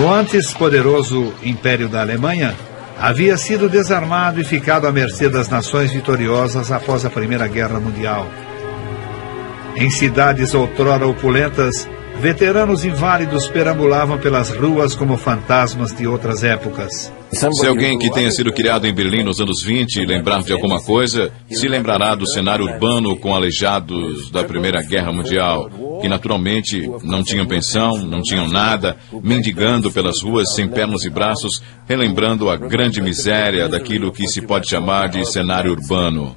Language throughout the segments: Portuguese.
O antes poderoso Império da Alemanha havia sido desarmado e ficado à mercê das nações vitoriosas após a Primeira Guerra Mundial. Em cidades outrora opulentas, veteranos inválidos perambulavam pelas ruas como fantasmas de outras épocas. Se alguém que tenha sido criado em Berlim nos anos 20 lembrar de alguma coisa, se lembrará do cenário urbano com aleijados da Primeira Guerra Mundial, que naturalmente não tinham pensão, não tinham nada, mendigando pelas ruas sem pernas e braços, relembrando a grande miséria daquilo que se pode chamar de cenário urbano.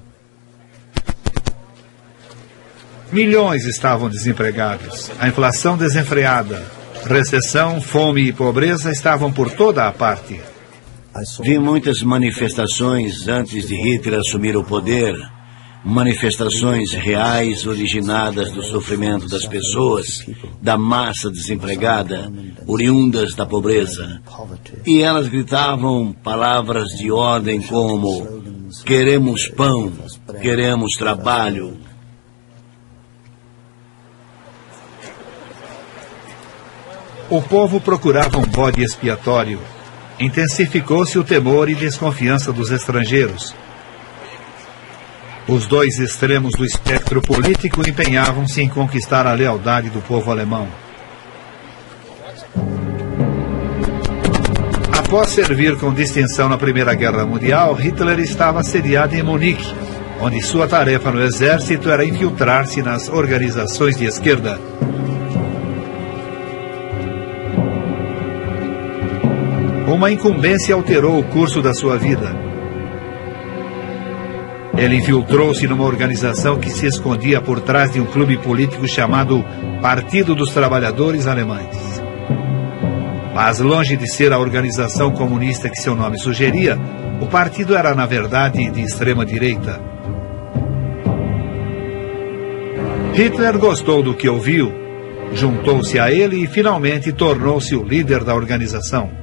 Milhões estavam desempregados, a inflação desenfreada, recessão, fome e pobreza estavam por toda a parte. Vi muitas manifestações antes de Hitler assumir o poder, manifestações reais originadas do sofrimento das pessoas, da massa desempregada, oriundas da pobreza. E elas gritavam palavras de ordem como: queremos pão, queremos trabalho. O povo procurava um bode expiatório. Intensificou-se o temor e desconfiança dos estrangeiros. Os dois extremos do espectro político empenhavam-se em conquistar a lealdade do povo alemão. Após servir com distinção na Primeira Guerra Mundial, Hitler estava sediado em Munique, onde sua tarefa no exército era infiltrar-se nas organizações de esquerda. Uma incumbência alterou o curso da sua vida. Ele infiltrou-se numa organização que se escondia por trás de um clube político chamado Partido dos Trabalhadores Alemães. Mas, longe de ser a organização comunista que seu nome sugeria, o partido era, na verdade, de extrema-direita. Hitler gostou do que ouviu, juntou-se a ele e, finalmente, tornou-se o líder da organização.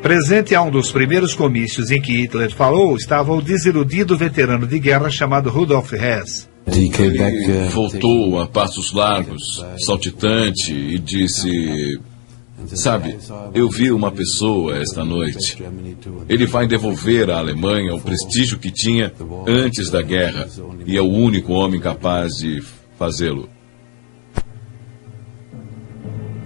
Presente a um dos primeiros comícios em que Hitler falou, estava o desiludido veterano de guerra chamado Rudolf Hess. Voltou a passos largos, saltitante, e disse: sabe, eu vi uma pessoa esta noite. Ele vai devolver à Alemanha o prestígio que tinha antes da guerra, e é o único homem capaz de fazê-lo.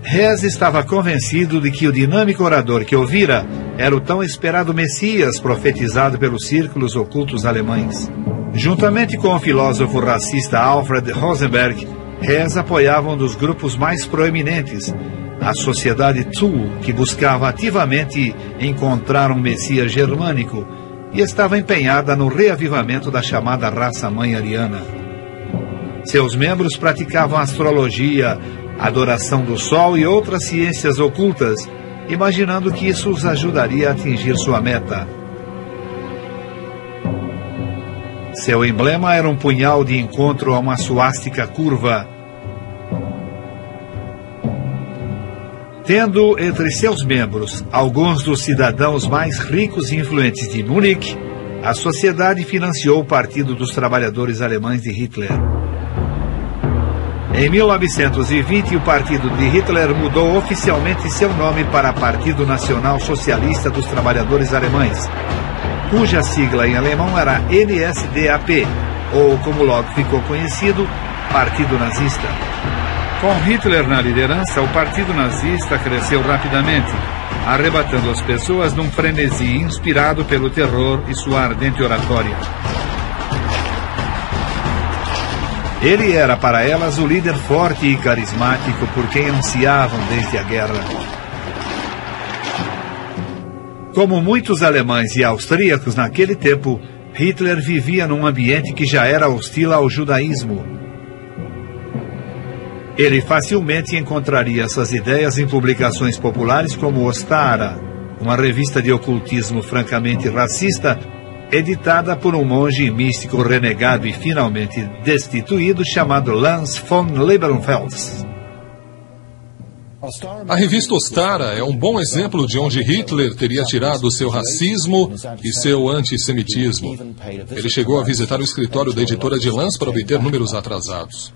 Hess estava convencido de que o dinâmico orador que ouvira era o tão esperado Messias profetizado pelos círculos ocultos alemães. Juntamente com o filósofo racista Alfred Rosenberg, Hess apoiava um dos grupos mais proeminentes, a Sociedade Thule, que buscava ativamente encontrar um Messias germânico e estava empenhada no reavivamento da chamada raça-mãe ariana. Seus membros praticavam astrologia, adoração do sol e outras ciências ocultas, imaginando que isso os ajudaria a atingir sua meta. Seu emblema era um punhal de encontro a uma suástica curva. Tendo entre seus membros alguns dos cidadãos mais ricos e influentes de Munique, a sociedade financiou o Partido dos Trabalhadores Alemães de Hitler. Em 1920, o partido de Hitler mudou oficialmente seu nome para Partido Nacional Socialista dos Trabalhadores Alemães, cuja sigla em alemão era NSDAP, ou, como logo ficou conhecido, Partido Nazista. Com Hitler na liderança, o Partido Nazista cresceu rapidamente, arrebatando as pessoas num frenesi inspirado pelo terror e sua ardente oratória. Ele era para elas o líder forte e carismático por quem ansiavam desde a guerra. Como muitos alemães e austríacos naquele tempo, Hitler vivia num ambiente que já era hostil ao judaísmo. Ele facilmente encontraria essas ideias em publicações populares como Ostara, uma revista de ocultismo francamente racista, editada por um monge místico renegado e finalmente destituído chamado Lanz von Liebenfels. A revista Ostara é um bom exemplo de onde Hitler teria tirado seu racismo e seu antissemitismo. Ele chegou a visitar o escritório da editora de Lanz para obter números atrasados.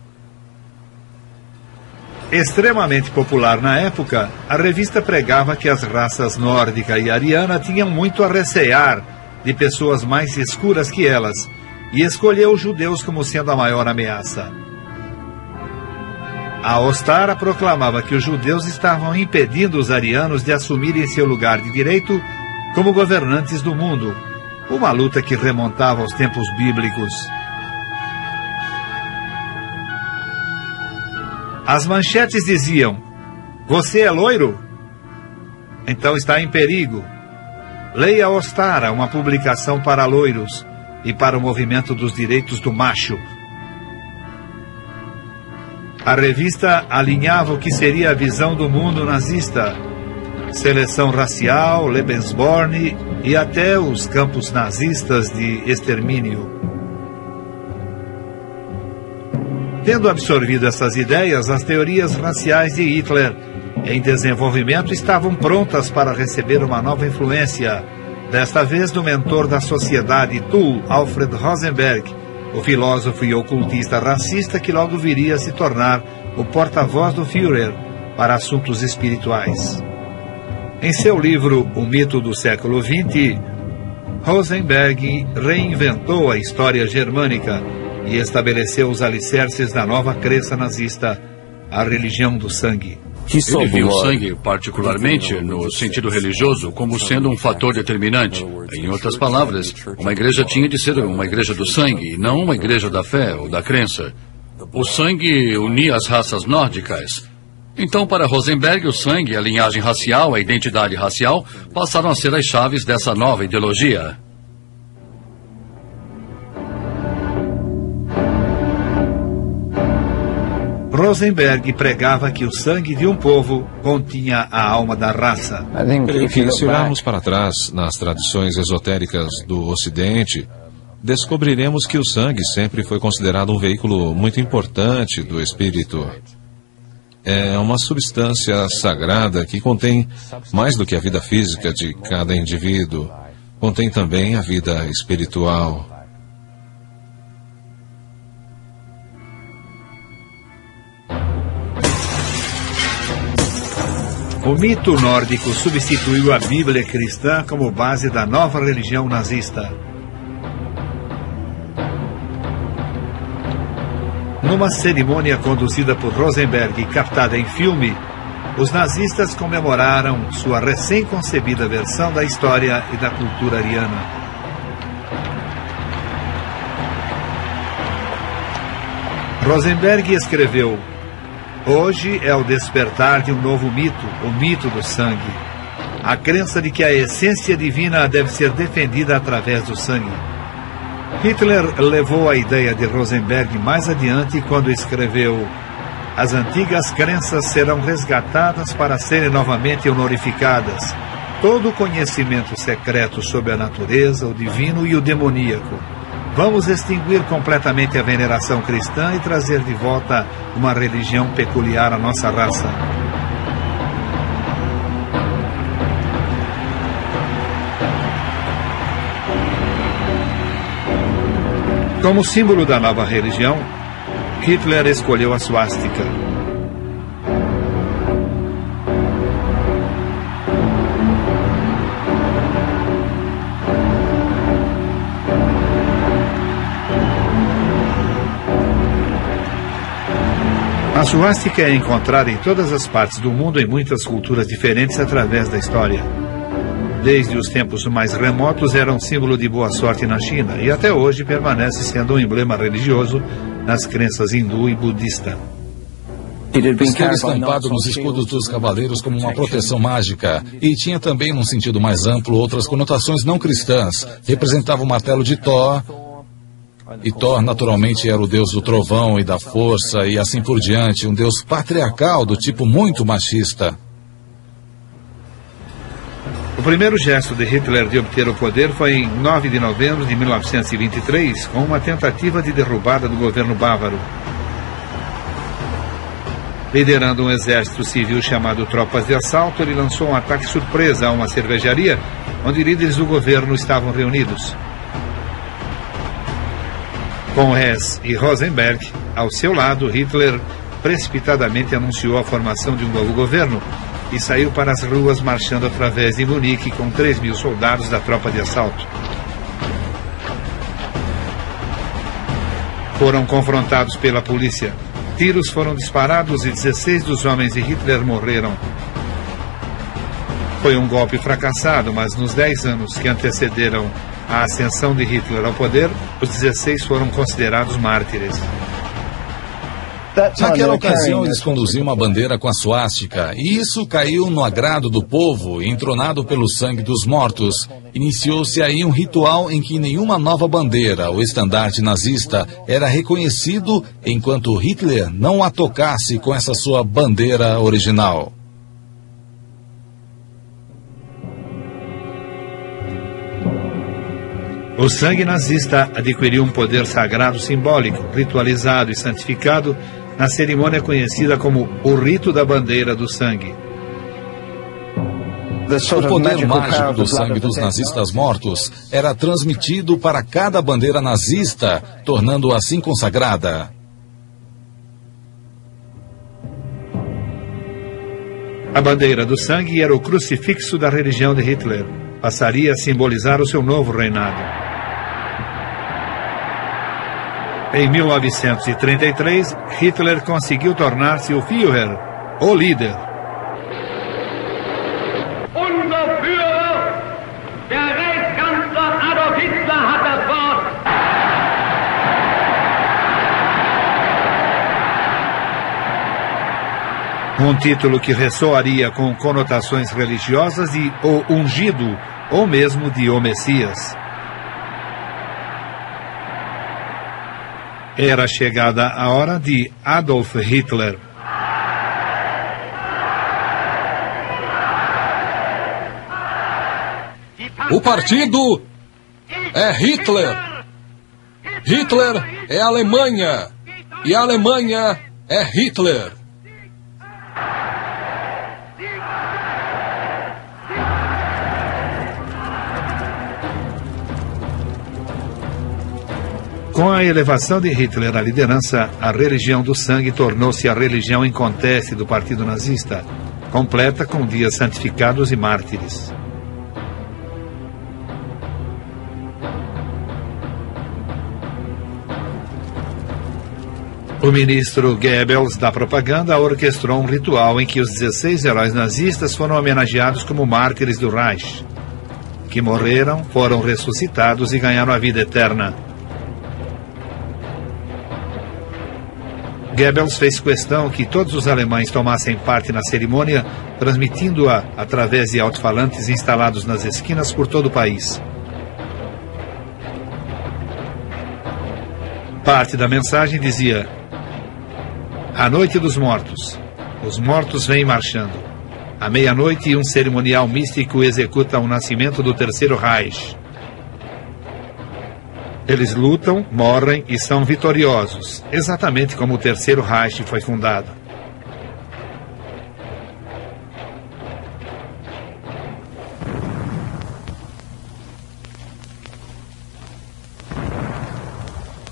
Extremamente popular na época, a revista pregava que as raças nórdica e ariana tinham muito a recear de pessoas mais escuras que elas, e escolheu os judeus como sendo a maior ameaça. A Ostara proclamava que os judeus estavam impedindo os arianos de assumirem seu lugar de direito como governantes do mundo, uma luta que remontava aos tempos bíblicos. As manchetes diziam: "Você é loiro? Então está em perigo. Leia Ostara, uma publicação para loiros e para o movimento dos direitos do macho." A revista alinhava o que seria a visão do mundo nazista: seleção racial, Lebensborn e até os campos nazistas de extermínio. Tendo absorvido essas ideias, as teorias raciais de Hitler em desenvolvimento estavam prontas para receber uma nova influência, desta vez do mentor da sociedade Thule, Alfred Rosenberg, o filósofo e ocultista racista que logo viria a se tornar o porta-voz do Führer para assuntos espirituais. Em seu livro O Mito do Século XX, Rosenberg reinventou a história germânica e estabeleceu os alicerces da nova crença nazista, a religião do sangue. Ele viu o sangue, particularmente no sentido religioso, como sendo um fator determinante. Em outras palavras, uma igreja tinha de ser uma igreja do sangue, e não uma igreja da fé ou da crença. O sangue unia as raças nórdicas. Então, para Rosenberg, o sangue, a linhagem racial, a identidade racial, passaram a ser as chaves dessa nova ideologia. Rosenberg pregava que o sangue de um povo continha a alma da raça. Creio que, se olharmos para trás nas tradições esotéricas do Ocidente, descobriremos que o sangue sempre foi considerado um veículo muito importante do espírito. É uma substância sagrada que contém mais do que a vida física de cada indivíduo, contém também a vida espiritual. O mito nórdico substituiu a Bíblia cristã como base da nova religião nazista. Numa cerimônia conduzida por Rosenberg e captada em filme, os nazistas comemoraram sua recém-concebida versão da história e da cultura ariana. Rosenberg escreveu: "Hoje é o despertar de um novo mito, o mito do sangue. A crença de que a essência divina deve ser defendida através do sangue." Hitler levou a ideia de Rosenberg mais adiante quando escreveu: "As antigas crenças serão resgatadas para serem novamente honorificadas. Todo o conhecimento secreto sobre a natureza, o divino e o demoníaco. Vamos extinguir completamente a veneração cristã e trazer de volta uma religião peculiar à nossa raça." Como símbolo da nova religião, Hitler escolheu a suástica. A suástica é encontrada em todas as partes do mundo em muitas culturas diferentes através da história. Desde os tempos mais remotos era um símbolo de boa sorte na China e até hoje permanece sendo um emblema religioso nas crenças hindu e budista. Esteve estampado nos escudos dos cavaleiros como uma proteção mágica e tinha também, num sentido mais amplo, outras conotações não cristãs. Representava o martelo de Thor, e Thor naturalmente era o deus do trovão e da força e assim por diante, um deus patriarcal do tipo muito machista. O primeiro gesto de Hitler de obter o poder foi em 9 de novembro de 1923, com uma tentativa de derrubada do governo bávaro. Liderando um exército civil chamado Tropas de Assalto, ele lançou um ataque surpresa a uma cervejaria, onde líderes do governo estavam reunidos. Com Hess e Rosenberg ao seu lado, Hitler precipitadamente anunciou a formação de um novo governo e saiu para as ruas marchando através de Munique com 3.000 soldados da tropa de assalto. Foram confrontados pela polícia. Tiros foram disparados e 16 dos homens de Hitler morreram. Foi um golpe fracassado, mas nos 10 anos que antecederam a ascensão de Hitler ao poder, os 16 foram considerados mártires. Naquela ocasião, eles conduziam uma bandeira com a suástica, e isso caiu no agrado do povo, entronado pelo sangue dos mortos. Iniciou-se aí um ritual em que nenhuma nova bandeira ou estandarte nazista era reconhecido enquanto Hitler não a tocasse com essa sua bandeira original. O sangue nazista adquiriu um poder sagrado simbólico, ritualizado e santificado na cerimônia conhecida como o Rito da Bandeira do Sangue. O poder mágico do sangue dos nazistas mortos era transmitido para cada bandeira nazista, tornando-a assim consagrada. A bandeira do sangue era o crucifixo da religião de Hitler. Passaria a simbolizar o seu novo reinado. Em 1933, Hitler conseguiu tornar-se o Führer, o líder. Unser Führer, der Reichskanzler Adolf Hitler, hat das Wort. Um título que ressoaria com conotações religiosas de o ungido, ou mesmo de o Messias. Era chegada a hora de Adolf Hitler. O partido é Hitler. Hitler é Alemanha. E a Alemanha é Hitler. Com a elevação de Hitler à liderança, a religião do sangue tornou-se a religião em conteste do partido nazista, completa com dias santificados e mártires. O ministro Goebbels da propaganda orquestrou um ritual em que os 16 heróis nazistas foram homenageados como mártires do Reich, que morreram, foram ressuscitados e ganharam a vida eterna. Goebbels fez questão que todos os alemães tomassem parte na cerimônia, transmitindo-a através de alto-falantes instalados nas esquinas por todo o país. Parte da mensagem dizia: A noite dos mortos. Os mortos vêm marchando. À meia-noite, um cerimonial místico executa o nascimento do Terceiro Reich. Eles lutam, morrem e são vitoriosos, exatamente como o Terceiro Reich foi fundado.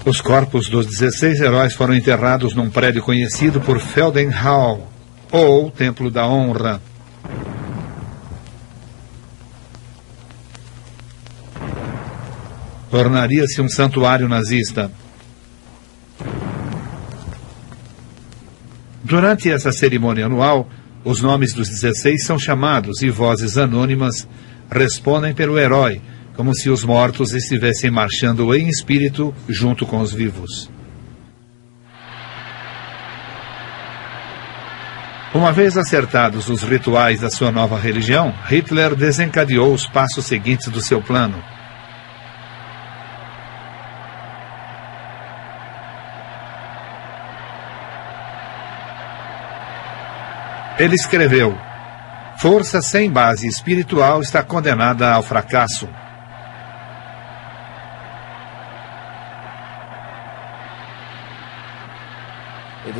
Os corpos dos 16 heróis foram enterrados num prédio conhecido por Feldenhall, ou Templo da Honra. Tornaria-se um santuário nazista. Durante essa cerimônia anual, os nomes dos 16 são chamados e vozes anônimas respondem pelo herói, como se os mortos estivessem marchando em espírito junto com os vivos. Uma vez acertados os rituais da sua nova religião, Hitler desencadeou os passos seguintes do seu plano. Ele escreveu: Força sem base espiritual está condenada ao fracasso.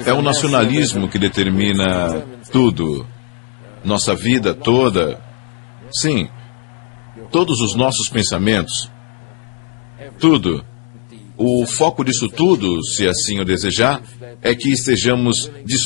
É o nacionalismo que determina tudo. Nossa vida toda. Sim, todos os nossos pensamentos. Tudo. O foco disso tudo, se assim o desejar, é que estejamos dispostos